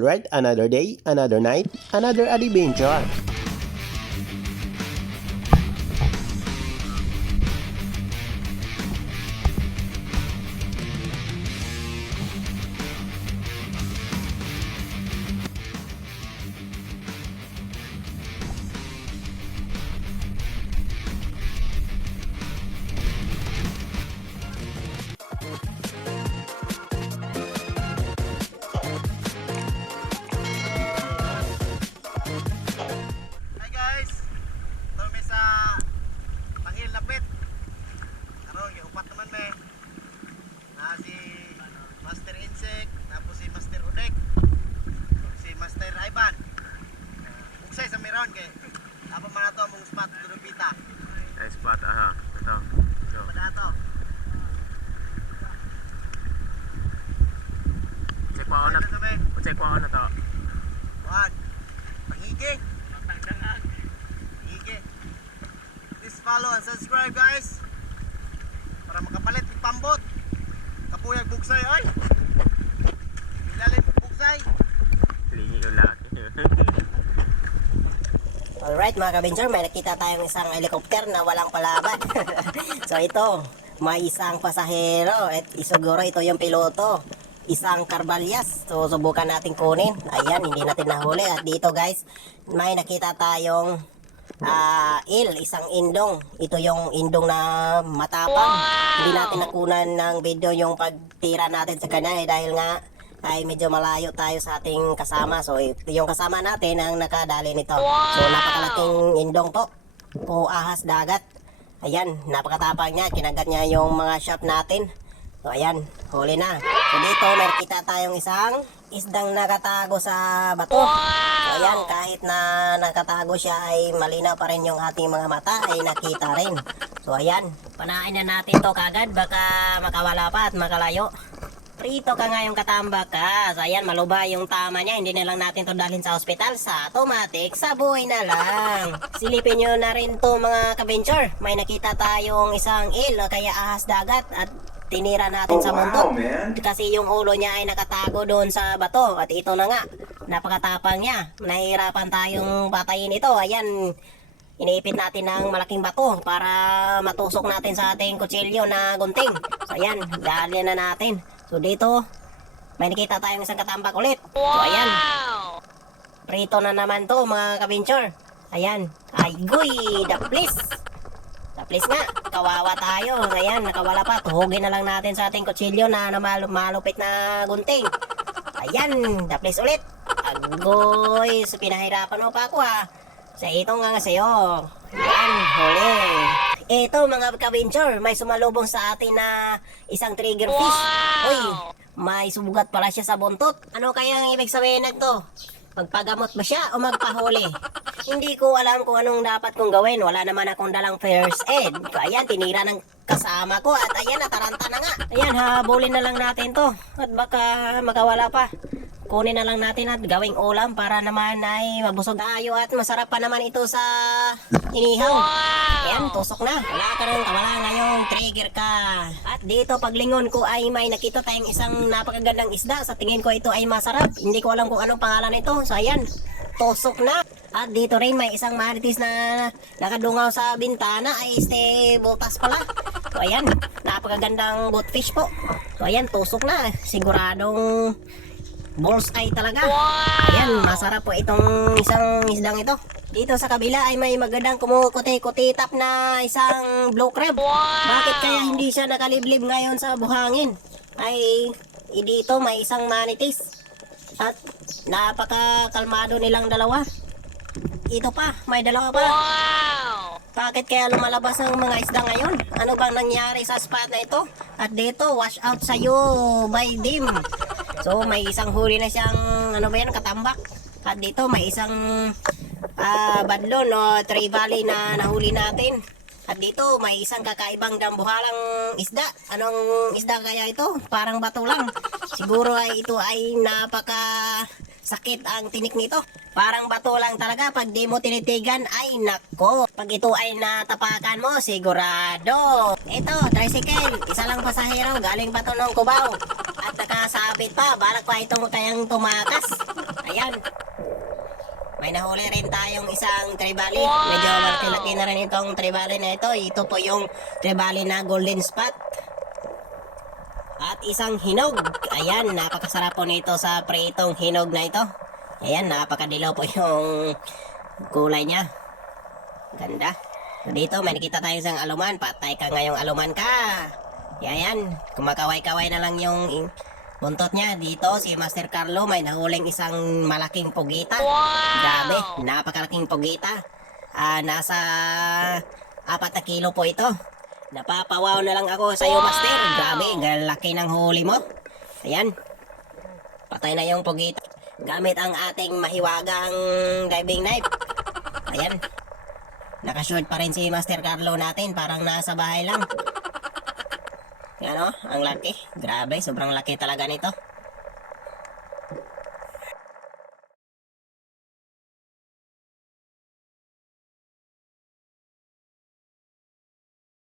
Alright, another day, another night, another adventure. Lapit. Karon upat naman me. Si Master Insect, tapos si Master Udek. Si Master Ivan. Ugsay sa meron kay apa man ato among spot Durupita. Ay spot aha. Ito. Go. Pada ato. Check ko na. Check ko na to. Wan. Pangiging. Follow and subscribe guys para makapalit ng pambot kapuyag bugsay ay ilalim bugsay Lingi ulat. Alright mga kabinser, may nakita tayong isang helicopter na walang palaban. So ito, may isang pasahero at siguro ito yung piloto, isang Carbalyas. So subukan natin kunin. Ayan, hindi natin nahuli. At dito guys, may nakita tayong isang indong. Ito yung indong na matapang. Hindi natin nakunan ng video yung pagtira natin sa kanya dahil nga ay medyo malayo tayo sa ating kasama. So yung kasama natin ang nakadali nito. So napakalaking indong po ahas dagat. Ayan, napakatapang niya. Kinagat niya yung mga shop natin. So ayan, huli na. So dito may nakita tayong isang isdang nakatago sa bato. So ayan, kahit na nakatago siya ay malinaw pa rin yung ating mga mata, ay nakita rin. So ayan, panain na natin to kagad, baka makawala pa at makalayo. Prito ka nga yung katambak ka. So ayan, maluba yung tama niya. Hindi na lang natin to dalhin sa ospital. Sa automatic, sa buhay na lang. Silipin nyo na rin to mga kabenture. May nakita tayong isang eel o kaya ahas dagat at tinira natin sa mundo. Kasi yung ulo niya ay nakatago doon sa bato. At ito na nga, napakatapang niya. Nahihirapan tayong patayin ito. Ayan, iniipit natin ng malaking bato para matusok natin sa ating kutsilyo na gunting. So ayan, dali na natin. So dito, may nakita tayong isang katambak ulit. So ayan, prito na naman to mga kabinchor. Ayan, ay guy, the please. Please nga, kawawa tayo. Ayan, nakawala pa. Tuhugin na lang natin sa ating kutsilyo na malupit na gunting. Ayan, please ulit. Agoy, so pinahirapan mo pa ako ha. Sa ito nga sa'yo. Ayan, huli. Ito mga kabinchor, may sumalubong sa atin na isang trigger fish. Uy, may subugat pala siya sa buntot. Ano kaya ang ibig sabihin nito? Magpagamot ba siya o magpahuli? Hindi ko alam kung anong dapat kong gawin. Wala naman akong dalang first aid. Ayan, tinira ng kasama ko at ayan, nataranta na nga. Ayan, habulin na lang natin to. At baka makawala pa. Kunin na lang natin at gawing ulam para naman ay mabusog tayo at masarap pa naman ito sa inihaw. Ayan, tusok na. Wala ka rin, wala ngayong trigger ka. At dito paglingon ko ay may nakita tayong isang napakagandang isda. Sa tingin ko ito ay masarap. Hindi ko alam kung anong pangalan nito. So ayan, tusok na. At dito rin may isang marites na nakadungaw sa bintana ay butas pala. So ayan, napakagandang boatfish po. So ayan, tusok na. Siguradong bullseye talaga. Ayan, masarap po itong isang isdang ito. Dito sa kabila ay may magandang kumukuti-kutitap na isang blue crab. Bakit kaya hindi siya nakaliblib ngayon sa buhangin? Ay, dito may isang manitis. At napakakalmado nilang dalawa. Ito pa, may dalawa pa. Bakit kaya lumalabas ng mga isda ngayon? Ano bang nangyari sa spot na ito? At dito, wash out sa'yo by dim. So may isang huli na siyang katambak. At dito may isang badlon o trevally na nahuli natin. At dito may isang kakaibang dambuhalang isda. Anong isda kaya ito? Parang bato lang. Siguro ay ito ay napaka sakit ang tinik nito. Parang bato lang talaga. Pag di mo tinitigan ay nako. Pag ito ay natapakan mo, sigurado. Ito, tricycle. Isa lang pasahero. Galing pa to ng Cubao. At nakasabit pa. Balak pa itong kayang tumakas. Ayan. May nahuli rin tayong isang trevally. Medyo malaki-laki na rin itong trevally na ito. Ito po yung trevally na golden spot. At isang hinog. Ayan, napakasarap po nito sa pritong hinog na ito. Ayan, napakadilaw po yung kulay niya. Ganda. So dito may nakita tayong isang aluman. Patay ka ngayong aluman ka. Ayan, kumakaway-kaway na lang yung buntot niya. Dito si Master Carlo may nahuling isang malaking pugita. Grabe, napakalaking pugita. Nasa 4 na kilo po ito. Napapawaw na lang ako sa iyo, Master. Grabe, laki ng huli mo. Ayan, patay na yung pugita. Gamit ang ating mahiwagang diving knife. Ayan, nakashoot pa rin si Master Carlo natin. Parang nasa bahay lang. Yan o, ang laki. Grabe, sobrang laki talaga nito.